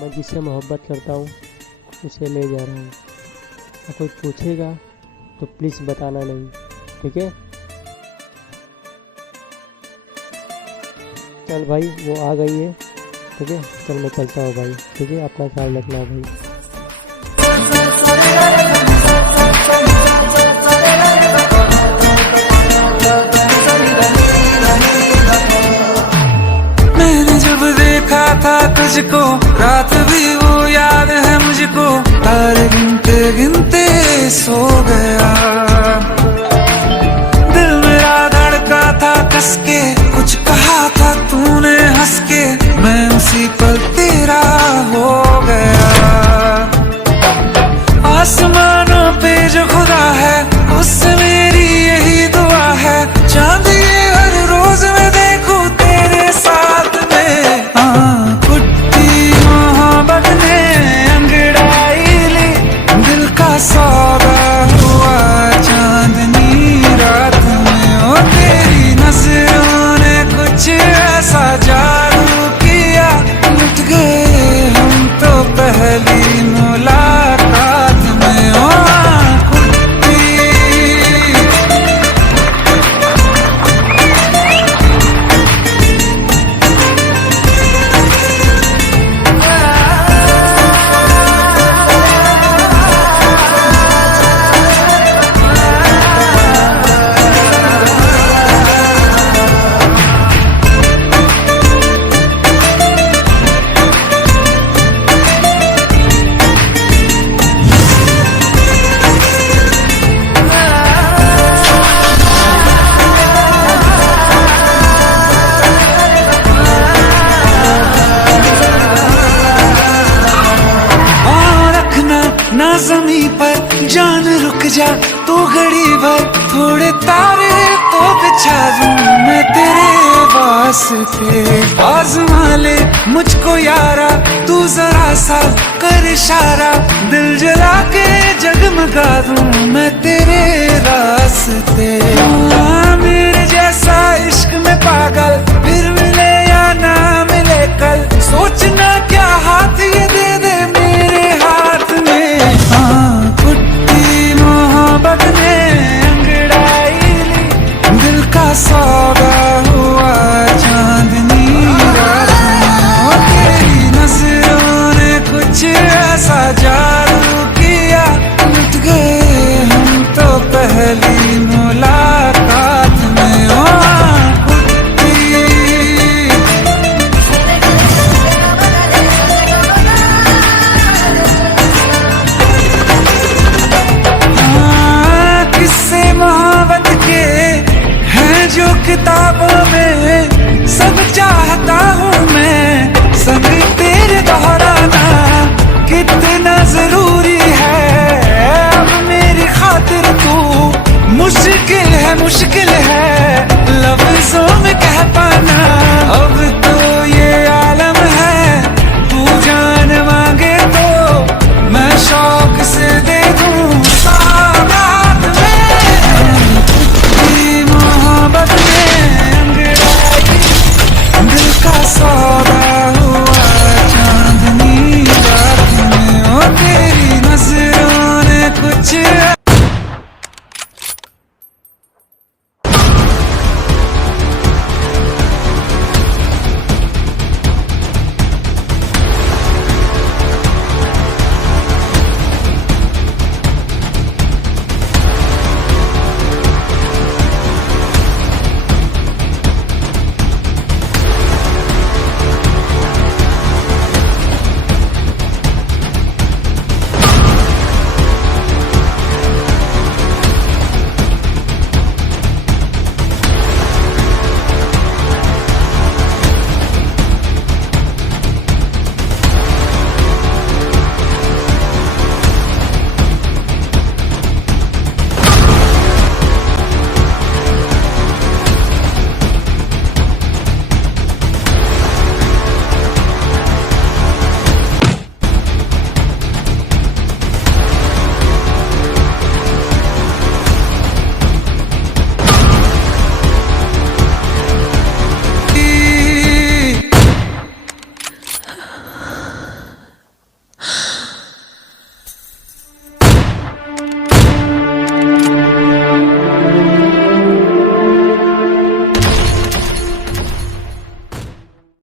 मैं जिससे मोहब्बत करता हूँ उसे ले जा रहा हूँ। और कोई पूछेगा तो प्लीज़ बताना नहीं, ठीक है? चल भाई, वो आ गई है, ठीक है? चल मैं चलता हूँ भाई, ठीक है? अपना ख्याल रखना भाई। मैंने जब देखा था तुझको, रात भी वो याद है मुझको, तारे गिनते गिनते सो गया। दिल मेरा धड़का था कस के, कुछ कहा था तूने हंस के, मैं उसी पल तेरा हो गया। आसमानों पे जो खुदा है उससे मेरी यही दुआ है, चांद ये हर रोज मैं देखूं तेरे साथ में। कुट्टी मोहब्बत ने अंगड़ाई ली, दिल का सौदा हुआ चांदनी रात में। ओ तेरी नजरों ने कुछ ऐसा जादू किया, लुट गए हम तो पहली मुलाकात में। ओ कुट्टी ना ज़मीं पर जान रुक जा तू घड़ी भर, थोड़े तारे तो बिछा दूं मैं तेरे वास्ते। आज़मा ले मुझको यारा, तू जरा सा कर इशारा, दिल जला के जगमगा दूं मैं तेरे रास्ते। मेरे जैसा इश्क में पागल फिर